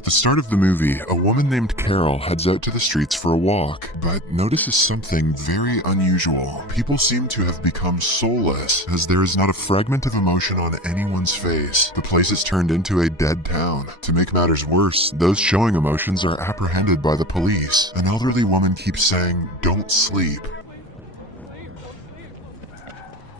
At the start of the movie, a woman named Carol heads out to the streets for a walk, but notices something very unusual. People seem to have become soulless, as there is not a fragment of emotion on anyone's face. The place is turned into a dead town. To make matters worse, those showing emotions are apprehended by the police. An elderly woman keeps saying, "Don't sleep."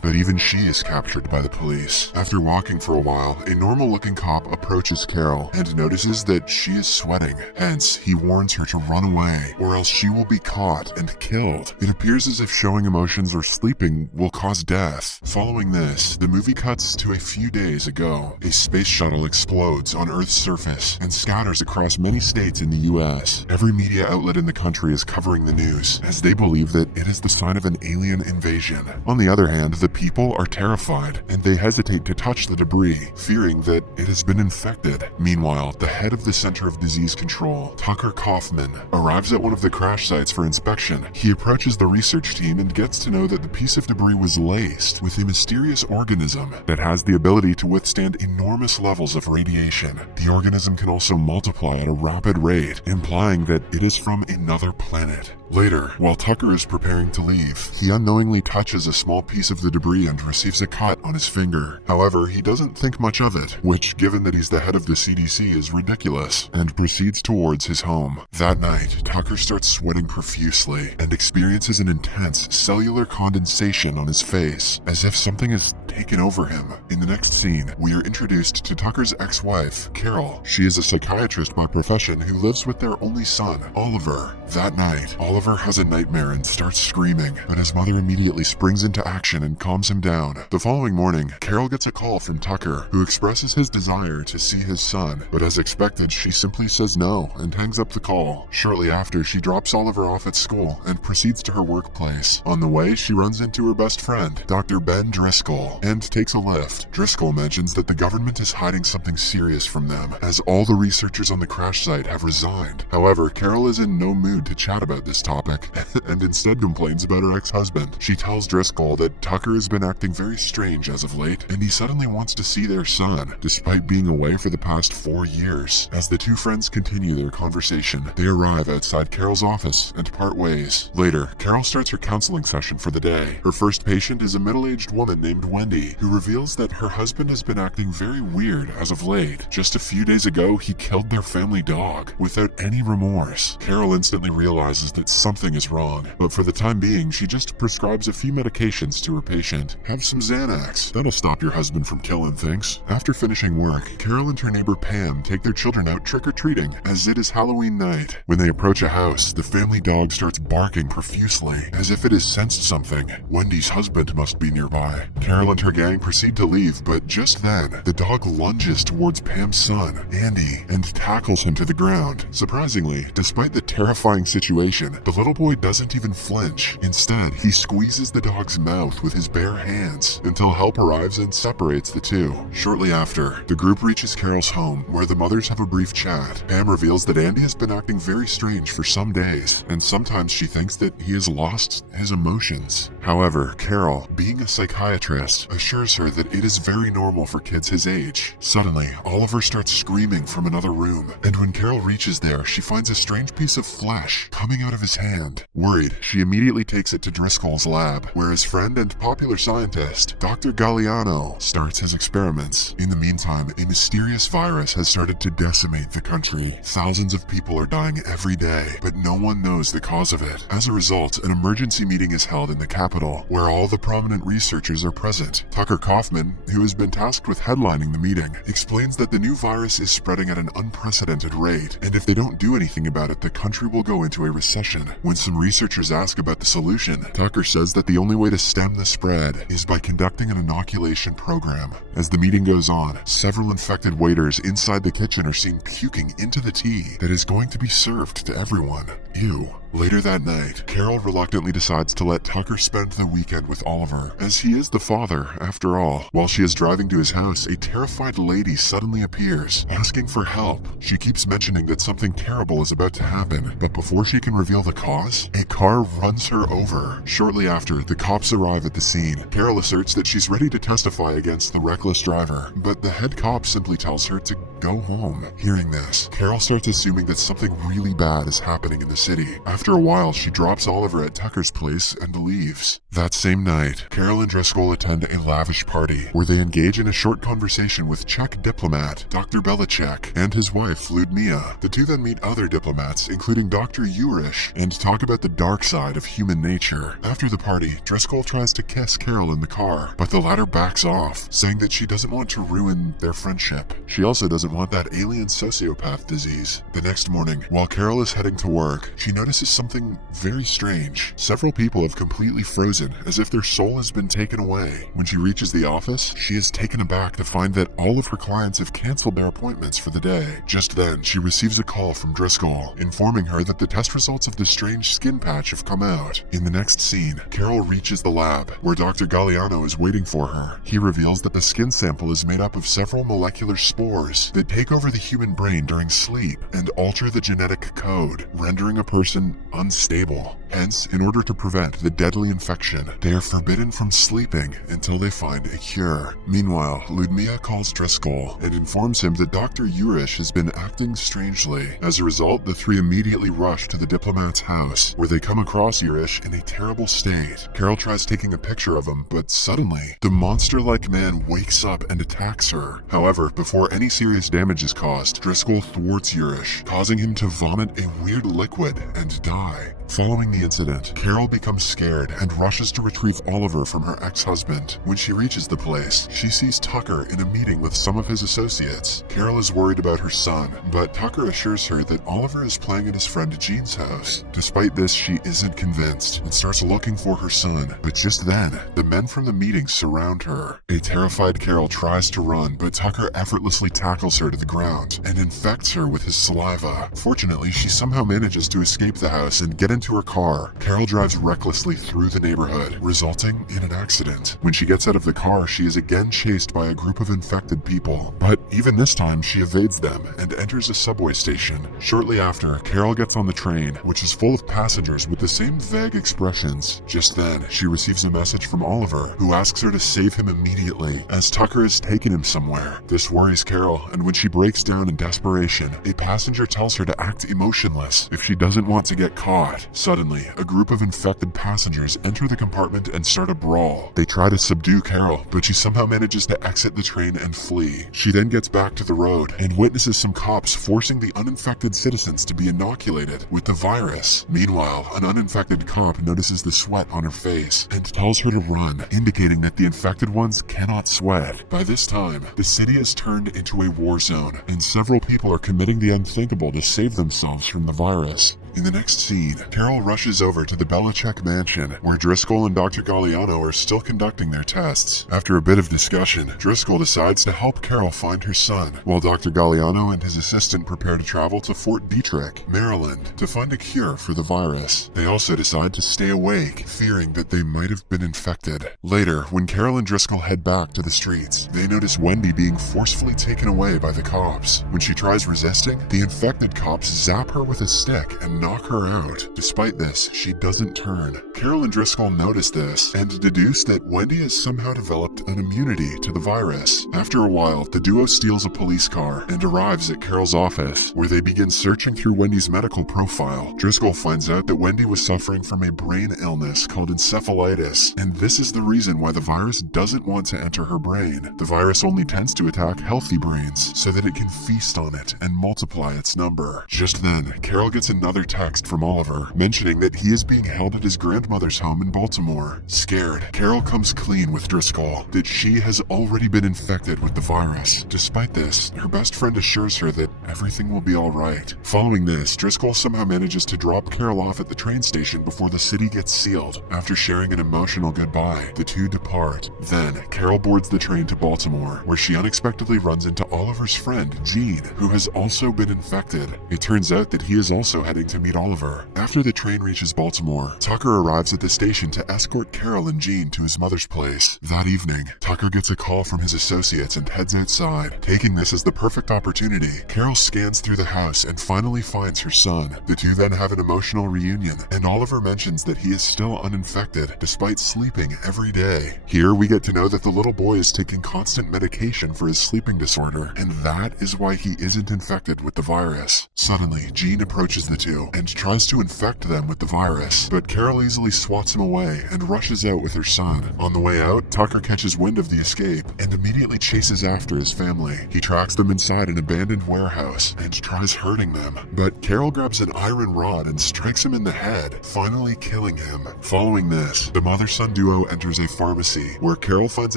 But even she is captured by the police. After walking for a while, a normal-looking cop approaches Carol and notices that she is sweating. Hence, he warns her to run away, or else she will be caught and killed. It appears as if showing emotions or sleeping will cause death. Following this, the movie cuts to a few days ago. A space shuttle explodes on Earth's surface and scatters across many states in the US. Every media outlet in the country is covering the news, as they believe that it is the sign of an alien invasion. On the other hand, the people are terrified, and they hesitate to touch the debris, fearing that it has been infected. Meanwhile, the head of the Center of Disease Control, Tucker Kaufman, arrives at one of the crash sites for inspection. He approaches the research team and gets to know that the piece of debris was laced with a mysterious organism that has the ability to withstand enormous levels of radiation. The organism can also multiply at a rapid rate, implying that it is from another planet. Later, while Tucker is preparing to leave, he unknowingly touches a small piece of the debris and receives a cut on his finger. However, he doesn't think much of it, which, given that he's the head of the CDC, is ridiculous, and proceeds towards his home. That night, Tucker starts sweating profusely and experiences an intense cellular condensation on his face, as if something has taken over him. In the next scene, we are introduced to Tucker's ex-wife, Carol. She is a psychiatrist by profession who lives with their only son, Oliver. That night, Oliver has a nightmare and starts screaming, but his mother immediately springs into action and calms him down. The following morning, Carol gets a call from Tucker, who expresses his desire to see his son, but as expected, she simply says no and hangs up the call. Shortly after, she drops Oliver off at school and proceeds to her workplace. On the way, she runs into her best friend, Dr. Ben Driscoll, and takes a lift. Driscoll mentions that the government is hiding something serious from them, as all the researchers on the crash site have resigned. However, Carol is in no mood to chat about this topic, and instead complains about her ex-husband. She tells Driscoll that Tucker has been acting very strange as of late, and he suddenly wants to see their son, despite being away for the past 4 years. As the two friends continue their conversation, they arrive outside Carol's office and part ways. Later, Carol starts her counseling session for the day. Her first patient is a middle-aged woman named Wendy, who reveals that her husband has been acting very weird as of late. Just a few days ago, he killed their family dog without any remorse. Carol instantly realizes that something is wrong, but for the time being, she just prescribes a few medications to her patient. Have some Xanax. That'll stop your husband from killing things. After finishing work, Carol and her neighbor Pam take their children out trick-or-treating, as it is Halloween night. When they approach a house, the family dog starts barking profusely, as if it has sensed something. Wendy's husband must be nearby. Carol and her gang proceed to leave, but just then, the dog lunges towards Pam's son, Andy, and tackles him to the ground. Surprisingly, despite the terrifying situation, the little boy doesn't even flinch. Instead, he squeezes the dog's mouth with his bare hands until help arrives and separates the two. Shortly after, the group reaches Carol's home, where the mothers have a brief chat. Pam reveals that Andy has been acting very strange for some days, and sometimes she thinks that he has lost his emotions. However, Carol, being a psychiatrist, assures her that it is very normal for kids his age. Suddenly, Oliver starts screaming from another room, and when Carol reaches there, she finds a strange piece of flesh coming out of his hand. Worried, she immediately takes it to Driscoll's lab, where his friend and popular scientist, Dr. Galeano, starts his experiments. In the meantime, a mysterious virus has started to decimate the country. Thousands of people are dying every day, but no one knows the cause of it. As a result, an emergency meeting is held in the capital, where all the prominent researchers are present. Tucker Kaufman, who has been tasked with headlining the meeting, explains that the new virus is spreading at an unprecedented rate, and if they don't do anything about it, the country will go into a recession. When some researchers ask about the solution, Tucker says that the only way to stem the spread is by conducting an inoculation program. As the meeting goes on, several infected waiters inside the kitchen are seen puking into the tea that is going to be served to everyone. Ew. Later that night, Carol reluctantly decides to let Tucker spend the weekend with Oliver, as he is the father, after all. While she is driving to his house, a terrified lady suddenly appears, asking for help. She keeps mentioning that something terrible is about to happen, but before she can reveal the cause, a car runs her over. Shortly after, the cops arrive at the scene. Carol asserts that she's ready to testify against the reckless driver, but the head cop simply tells her to go home. Hearing this, Carol starts assuming that something really bad is happening in the city. After a while, she drops Oliver at Tucker's place and leaves. That same night, Carol and Driscoll attend a lavish party, where they engage in a short conversation with Czech diplomat Dr. Belichick and his wife Ludmilla. The two then meet other diplomats, including Dr. Urish, and talk about the dark side of human nature. After the party, Driscoll tries to kiss Carol in the car, but the latter backs off, saying that she doesn't want to ruin their friendship. She also doesn't want that alien sociopath disease. The next morning, while Carol is heading to work, she notices something very strange. Several people have completely frozen, as if their soul has been taken away. When she reaches the office, she is taken aback to find that all of her clients have canceled their appointments for the day. Just then, she receives a call from Driscoll, informing her that the test results of the strange skin patch have come out. In the next scene, Carol reaches the lab, where Dr. Galeano is waiting for her. He reveals that the skin sample is made up of several molecular spores that take over the human brain during sleep and alter the genetic code, rendering a person unstable. Hence, in order to prevent the deadly infection, they are forbidden from sleeping until they find a cure. Meanwhile, Ludmilla calls Driscoll and informs him that Dr. Urish has been acting strangely. As a result, the three immediately rush to the diplomat's house, where they come across Urish in a terrible state. Carol tries taking a picture of him, but suddenly, the monster-like man wakes up and attacks her. However, before any serious damage is caused, Driscoll thwarts Urish, causing him to vomit a weird liquid and die. Following the incident, Carol becomes scared and rushes to retrieve Oliver from her ex-husband. When she reaches the place, she sees Tucker in a meeting with some of his associates. Carol is worried about her son, but Tucker assures her that Oliver is playing at his friend Jean's house. Despite this, she isn't convinced and starts looking for her son. But just then, the men from the meeting surround her. A terrified Carol tries to run, but Tucker effortlessly tackles her to the ground and infects her with his saliva. Fortunately, she somehow manages to escape the house and get into her car. Carol drives recklessly through the neighborhood, resulting in an accident. When she gets out of the car, she is again chased by a group of infected people. But even this time, she evades them and enters a subway station. Shortly after, Carol gets on the train, which is full of passengers with the same vague expressions. Just then, she receives a message from Oliver, who asks her to save him immediately, as Tucker has taken him somewhere. This worries Carol, and when she breaks down in desperation, a passenger tells her to act emotionless if she doesn't want to get caught. Suddenly, a group of infected passengers enter the compartment and start a brawl. They try to subdue Carol, but she somehow manages to exit the train and flee. She then gets back to the road and witnesses some cops forcing the uninfected citizens to be inoculated with the virus. Meanwhile, an uninfected cop notices the sweat on her face and tells her to run, indicating that the infected ones cannot sweat. By this time, the city has turned into a war zone, and several people are committing the unthinkable to save themselves from the virus. In the next scene, Carol rushes over to the Belichick mansion, where Driscoll and Dr. Galeano are still conducting their tests. After a bit of discussion, Driscoll decides to help Carol find her son, while Dr. Galeano and his assistant prepare to travel to Fort Detrick, Maryland, to find a cure for the virus. They also decide to stay awake, fearing that they might have been infected. Later, when Carol and Driscoll head back to the streets, they notice Wendy being forcefully taken away by the cops. When she tries resisting, the infected cops zap her with a stick and knock her out. Despite this, she doesn't turn. Carol and Driscoll notice this and deduce that Wendy has somehow developed an immunity to the virus. After a while, the duo steals a police car and arrives at Carol's office, where they begin searching through Wendy's medical profile. Driscoll finds out that Wendy was suffering from a brain illness called encephalitis, and this is the reason why the virus doesn't want to enter her brain. The virus only tends to attack healthy brains so that it can feast on it and multiply its number. Just then, Carol gets another text from Oliver, mentioning that he is being held at his grandmother's home in Baltimore. Scared, Carol comes clean with Driscoll that she has already been infected with the virus. Despite this, her best friend assures her that everything will be alright. Following this, Driscoll somehow manages to drop Carol off at the train station before the city gets sealed. After sharing an emotional goodbye, the two depart. Then, Carol boards the train to Baltimore, where she unexpectedly runs into Oliver's friend, Gene, who has also been infected. It turns out that he is also heading to meet Oliver. After the train reaches Baltimore, Tucker arrives at the station to escort Carol and Gene to his mother's place. That evening, Tucker gets a call from his associates and heads outside. Taking this as the perfect opportunity, Carol scans through the house and finally finds her son. The two then have an emotional reunion, and Oliver mentions that he is still uninfected despite sleeping every day. Here we get to know that the little boy is taking constant medication for his sleeping disorder, and that is why he isn't infected with the virus. Suddenly, Gene approaches the two and tries to infect them with the virus, but Carol easily swats him away and rushes out with her son. On the way out, Tucker catches wind of the escape and immediately chases after his family. He tracks them inside an abandoned warehouse and tries hurting them, but Carol grabs an iron rod and strikes him in the head, finally killing him. Following this, the mother-son duo enters a pharmacy, where Carol finds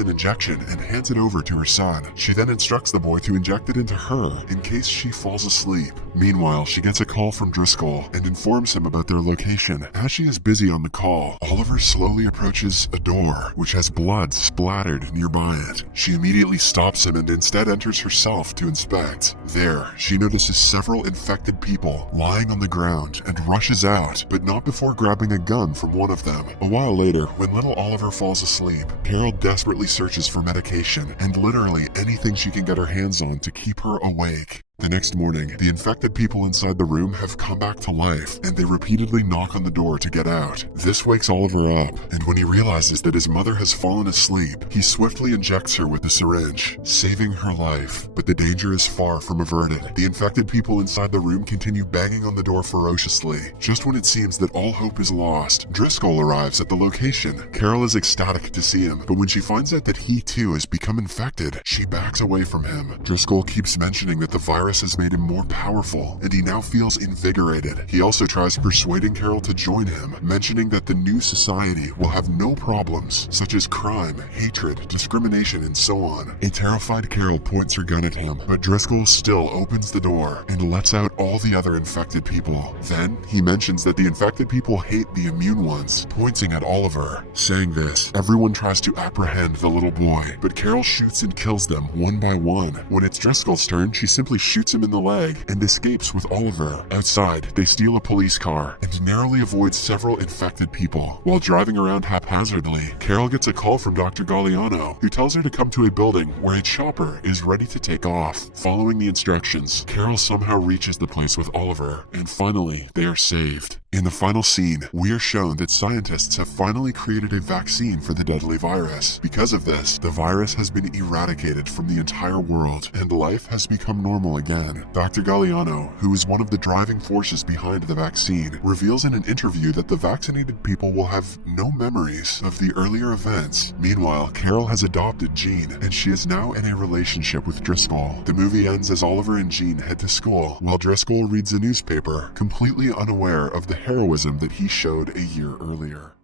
an injection and hands it over to her son. She then instructs the boy to inject it into her in case she falls asleep. Meanwhile, she gets a call from Driscoll and informs him about their location. As she is busy on the call, Oliver slowly approaches a door, which has blood splattered nearby it. She immediately stops him and instead enters herself to inspect. There, she notices several infected people lying on the ground and rushes out, but not before grabbing a gun from one of them. A while later, when little Oliver falls asleep, Carol desperately searches for medication and literally anything she can get her hands on to keep her awake. The next morning, the infected people inside the room have come back to life, and they repeatedly knock on the door to get out. This wakes Oliver up, and when he realizes that his mother has fallen asleep, he swiftly injects her with the syringe, saving her life. But the danger is far from averted. The infected people inside the room continue banging on the door ferociously. Just when it seems that all hope is lost, Driscoll arrives at the location. Carol is ecstatic to see him, but when she finds out that he too has become infected, she backs away from him. Driscoll keeps mentioning that the virus has made him more powerful, and he now feels invigorated. He also tries persuading Carol to join him, mentioning that the new society will have no problems, such as crime, hatred, discrimination, and so on. A terrified Carol points her gun at him, but Driscoll still opens the door and lets out all the other infected people. Then, he mentions that the infected people hate the immune ones, pointing at Oliver. Saying this, everyone tries to apprehend the little boy, but Carol shoots and kills them one by one. When it's Driscoll's turn, she simply shoots him in the leg and escapes with Oliver. Outside, they steal a police car and narrowly avoid several infected people. While driving around haphazardly, Carol gets a call from Dr. Galeano, who tells her to come to a building where a chopper is ready to take off. Following the instructions, Carol somehow reaches the place with Oliver, and finally, they are saved. In the final scene, we are shown that scientists have finally created a vaccine for the deadly virus. Because of this, the virus has been eradicated from the entire world, and life has become normal again. Dr. Galeano, who is one of the driving forces behind the vaccine, reveals in an interview that the vaccinated people will have no memories of the earlier events. Meanwhile, Carol has adopted Gene, and she is now in a relationship with Driscoll. The movie ends as Oliver and Gene head to school, while Driscoll reads a newspaper, completely unaware of the heroism that he showed a year earlier.